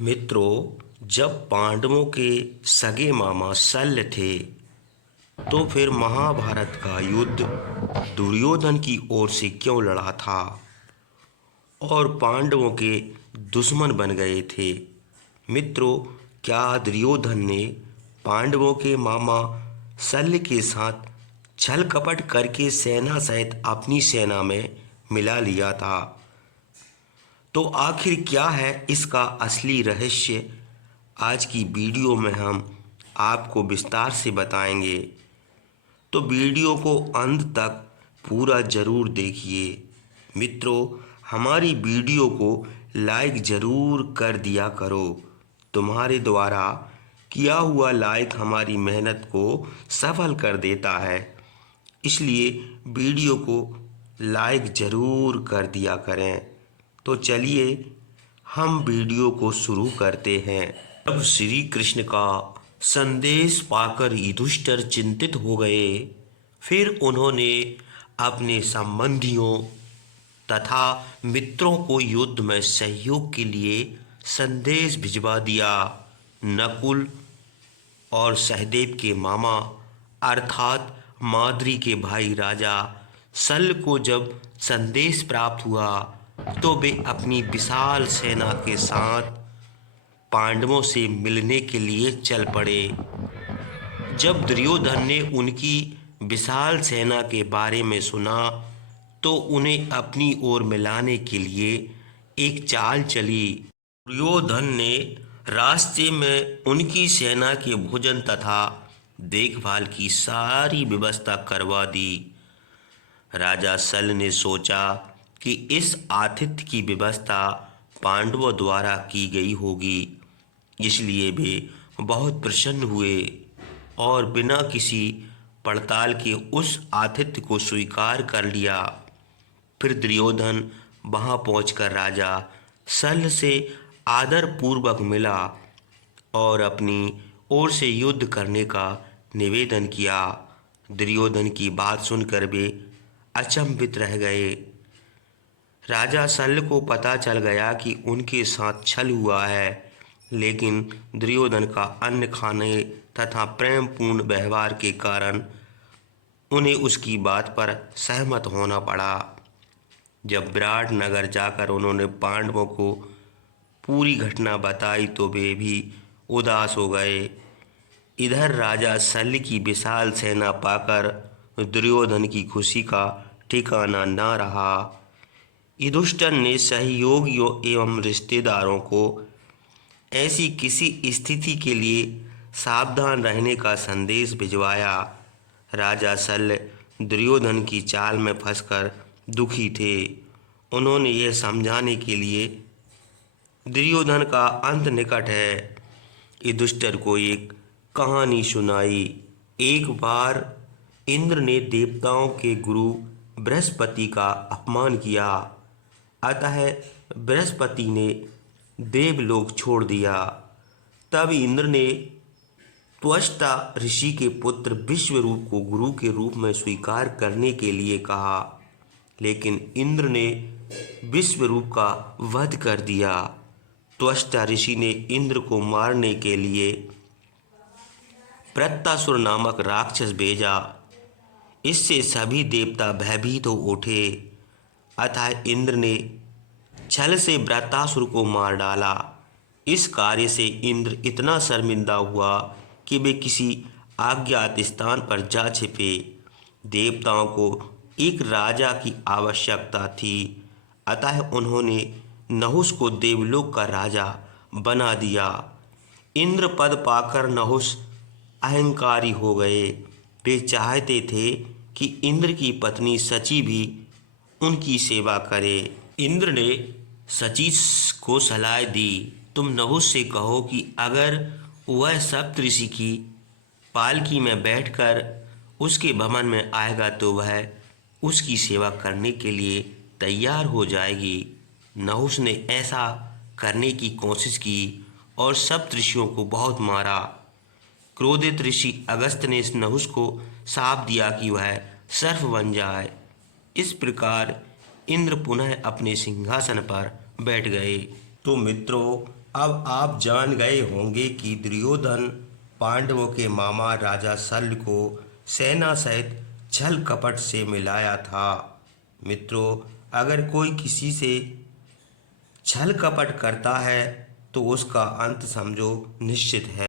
मित्रों, जब पांडवों के सगे मामा शल्य थे तो फिर महाभारत का युद्ध दुर्योधन की ओर से क्यों लड़ा था और पांडवों के दुश्मन बन गए थे। मित्रों, क्या दुर्योधन ने पांडवों के मामा शल्य के साथ छल कपट करके सेना सहित अपनी सेना में मिला लिया था? तो आखिर क्या है इसका असली रहस्य? आज की वीडियो में हम आपको विस्तार से बताएंगे, तो वीडियो को अंत तक पूरा ज़रूर देखिए। मित्रों, हमारी वीडियो को लाइक ज़रूर कर दिया करो। तुम्हारे द्वारा किया हुआ लाइक हमारी मेहनत को सफल कर देता है, इसलिए वीडियो को लाइक ज़रूर कर दिया करें। तो चलिए हम वीडियो को शुरू करते हैं। जब श्री कृष्ण का संदेश पाकर युधिष्ठिर चिंतित हो गए, फिर उन्होंने अपने संबंधियों तथा मित्रों को युद्ध में सहयोग के लिए संदेश भिजवा दिया। नकुल और सहदेव के मामा अर्थात माद्री के भाई राजा शल्य को जब संदेश प्राप्त हुआ तो वे अपनी विशाल सेना के साथ पांडवों से मिलने के लिए चल पड़े। जब दुर्योधन ने उनकी विशाल सेना के बारे में सुना तो उन्हें अपनी ओर मिलाने के लिए एक चाल चली। दुर्योधन ने रास्ते में उनकी सेना के भोजन तथा देखभाल की सारी व्यवस्था करवा दी। राजा शल्य ने सोचा कि इस आतिथ्य की व्यवस्था पांडवों द्वारा की गई होगी, इसलिए वे बहुत प्रसन्न हुए और बिना किसी पड़ताल के उस आतिथ्य को स्वीकार कर लिया। फिर दुर्योधन वहां पहुंचकर राजा शल्य से आदर पूर्वक मिला और अपनी ओर से युद्ध करने का निवेदन किया। दुर्योधन की बात सुनकर वे अचंभित रह गए। राजा शल्य को पता चल गया कि उनके साथ छल हुआ है, लेकिन दुर्योधन का अन्न खाने तथा प्रेम पूर्ण व्यवहार के कारण उन्हें उसकी बात पर सहमत होना पड़ा। जब विराट नगर जाकर उन्होंने पांडवों को पूरी घटना बताई तो वे भी उदास हो गए। इधर राजा शल्य की विशाल सेना पाकर दुर्योधन की खुशी का ठिकाना न रहा। युधिष्ठिर ने सहयोगियों एवं रिश्तेदारों को ऐसी किसी स्थिति के लिए सावधान रहने का संदेश भिजवाया। राजा शल्य दुर्योधन की चाल में फंसकर दुखी थे। उन्होंने यह समझाने के लिए दुर्योधन का अंत निकट है, युधिष्ठिर को एक कहानी सुनाई। एक बार इंद्र ने देवताओं के गुरु बृहस्पति का अपमान किया, अतः बृहस्पति ने देवलोक छोड़ दिया। तब इंद्र ने त्वष्टा ऋषि के पुत्र विश्वरूप को गुरु के रूप में स्वीकार करने के लिए कहा, लेकिन इंद्र ने विश्वरूप का वध कर दिया। त्वष्टा ऋषि ने इंद्र को मारने के लिए प्रत्यासुर नामक राक्षस भेजा। इससे सभी देवता भयभीत हो उठे, अतः इंद्र ने छल से वृत्रासुर को मार डाला। इस कार्य से इंद्र इतना शर्मिंदा हुआ कि वे किसी अज्ञात स्थान पर जा छिपे। देवताओं को एक राजा की आवश्यकता थी, अतः उन्होंने नहुस को देवलोक का राजा बना दिया। इंद्र पद पाकर नहुस अहंकारी हो गए। वे चाहते थे कि इंद्र की पत्नी शची भी उनकी सेवा करे। इंद्र ने शची को सलाह दी, तुम नहुस से कहो कि अगर वह सप्तऋषि की पालकी में बैठकर उसके भवन में आएगा तो वह उसकी सेवा करने के लिए तैयार हो जाएगी। नहुस ने ऐसा करने की कोशिश की और सप्तऋषियों को बहुत मारा। क्रोधित ऋषि अगस्त्य ने इस नहुस को शाप दिया कि वह सर्प बन जाए। इस प्रकार इंद्र पुनः अपने सिंहासन पर बैठ गए। तो मित्रों, अब आप जान गए होंगे कि दुर्योधन पांडवों के मामा राजा शल्य को सेना सहित छल कपट से मिलाया था। मित्रों, अगर कोई किसी से छल कपट करता है तो उसका अंत समझो निश्चित है।